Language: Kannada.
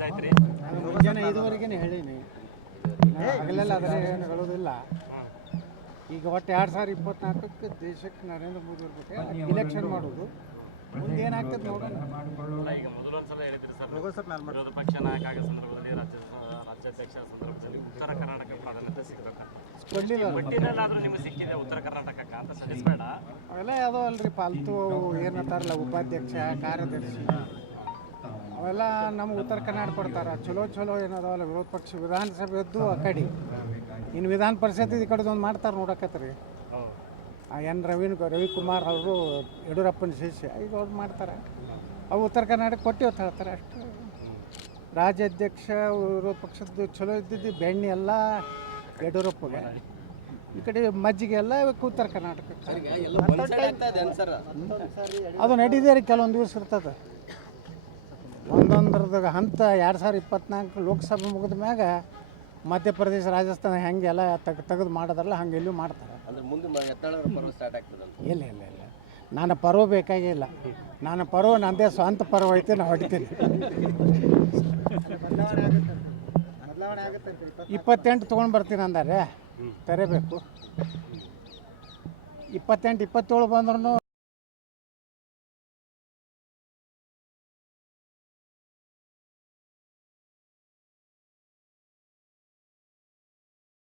ರಿಲೀಸ್ ಆಯ್ತು ರೀ ಮುಂಜಾನೆ ಐದುವರೆಗೆ ಹೇಳೀನಿ ಹಗಲೆಲ್ಲ ಅದನ್ನ ಏನು ಹೇಳೋದಿಲ್ಲ. ಈಗ ಒಟ್ಟು ಎರಡು ಸಾವಿರ ಇಪ್ಪತ್ನಾಲ್ಕಕ್ಕೆ ದೇಶಕ್ಕೆ ನರೇಂದ್ರ ಮೋದಿ ಅವ್ರ ಜೊತೆ ಇಲೆಕ್ಷನ್ ಮಾಡೋದು ಮುಂದೆ ಏನಾಗ್ತದೆ ನೋಡೋಣ. ಅಲ್ಲ, ಈಗ ಮೊದಲೊಂದ್ಸಲ ಹೇಳಿದ್ರಿ ಸರ್ ವಿರೋಧ ಪಕ್ಷ ನಾಯಕ ಆಗೋ ಸಂದರ್ಭದಲ್ಲಿ ರಾಜ್ಯ ರಾಜ್ಯಾಧ್ಯಕ್ಷ ಸಂದರ್ಭದಲ್ಲಿ ಉತ್ತರ ಕರ್ನಾಟಕ ಪ್ರಾಧಾನ್ಯತೆ ಸಿಗಬೇಕು? ಕೊಡಲಿಲ್ಲ. ನಿಮಗೆ ಸಿಕ್ಕಿದೆ ಉತ್ತರ ಕರ್ನಾಟಕಕ್ಕೆ ಅಂತ ಸಲ್ಲಿಸಬೇಡ. ಅವೆಲ್ಲ ಯಾವುದೋ ಅಲ್ರಿ ಪಾಲ್ತು ಅವು ಏನಂತಾರಲ್ಲ ಉಪಾಧ್ಯಕ್ಷ ಕಾರ್ಯದರ್ಶಿ. ಅವೆಲ್ಲ ನಮ್ಗೆ ಉತ್ತರ ಕನ್ನಡ ಕೊಡ್ತಾರೆ. ಚಲೋ ಚಲೋ ಏನದಾವಲ್ಲ ವಿರೋಧ ಪಕ್ಷ ವಿಧಾನಸಭೆದ್ದು ಆ ಕಡೆ. ಇನ್ನು ವಿಧಾನ ಪರಿಷತ್ ಈ ಒಂದು ಮಾಡ್ತಾರೆ ನೋಡಕತ್ರಿ. ಆ ಎನ್ ರವೀನ್ ರವಿಕುಮಾರ್ ಅವರು ಯಡಿಯೂರಪ್ಪನ ಶಿಷ್ಯ ಈಗ ಅವ್ರು ಮಾಡ್ತಾರೆ. ಅವು ಉತ್ತರ ಕರ್ನಾಟಕ ಕೊಟ್ಟಿ ಅಂತ ಹೇಳ್ತಾರೆ ಅಷ್ಟು. ರಾಜ್ಯಾಧ್ಯಕ್ಷ ವಿರೋಧ ಪಕ್ಷದ್ದು ಚಲೋ ಇದ್ದಿದ್ದು ಬೆಣ್ಣೆ ಎಲ್ಲ ಯಡಿಯೂರಪ್ಪಗೆ. ಈ ಕಡೆ ಮಜ್ಜಿಗೆ ಎಲ್ಲ ಉತ್ತರ ಕರ್ನಾಟಕ ಅದು ನಡೀದೇ ರೀ ಕೆಲವೊಂದು ದಿವಸ ಇರ್ತದೆ. ಒಂದೊಂದ್ರದಾಗ ಹಂತ ಎರಡು ಸಾವಿರ ಇಪ್ಪತ್ನಾಲ್ಕು ಲೋಕಸಭೆ ಮುಗಿದ ಮ್ಯಾಗ ಮಧ್ಯಪ್ರದೇಶ ರಾಜಸ್ಥಾನ ಹೆಂಗೆಲ್ಲ ತೆಗ್ ತೆಗೆದು ಮಾಡೋದ್ರಲ್ಲ ಹಂಗೆ ಇಲ್ಲೂ ಮಾಡ್ತಾರೆ. ಅಂದ್ರೆ ಮುಂದೆ ಎತ್ತಾಳ ಪರ್ವ ಸ್ಟಾರ್ಟ್ ಆಗ್ತದೆ ಇಲ್ಲ ಇಲ್ಲ ಇಲ್ಲ. ನಾನು ಪರ್ವ ಬೇಕಾಗಿಲ್ಲ. ನಾನು ಪರ್ವ ನಂದೇ ಸ್ವಂತ ಪರ್ವ ಐತೆ ನಾನು ಹೊಡಿತೀನಿ. ಇಪ್ಪತ್ತೆಂಟು ತೊಗೊಂಡು ಬರ್ತೀನಿ ಅಂದಾರೆ. ತರಬೇಕು. ಇಪ್ಪತ್ತೆಂಟು ಇಪ್ಪತ್ತೇಳು ಬಂದ್ರೂ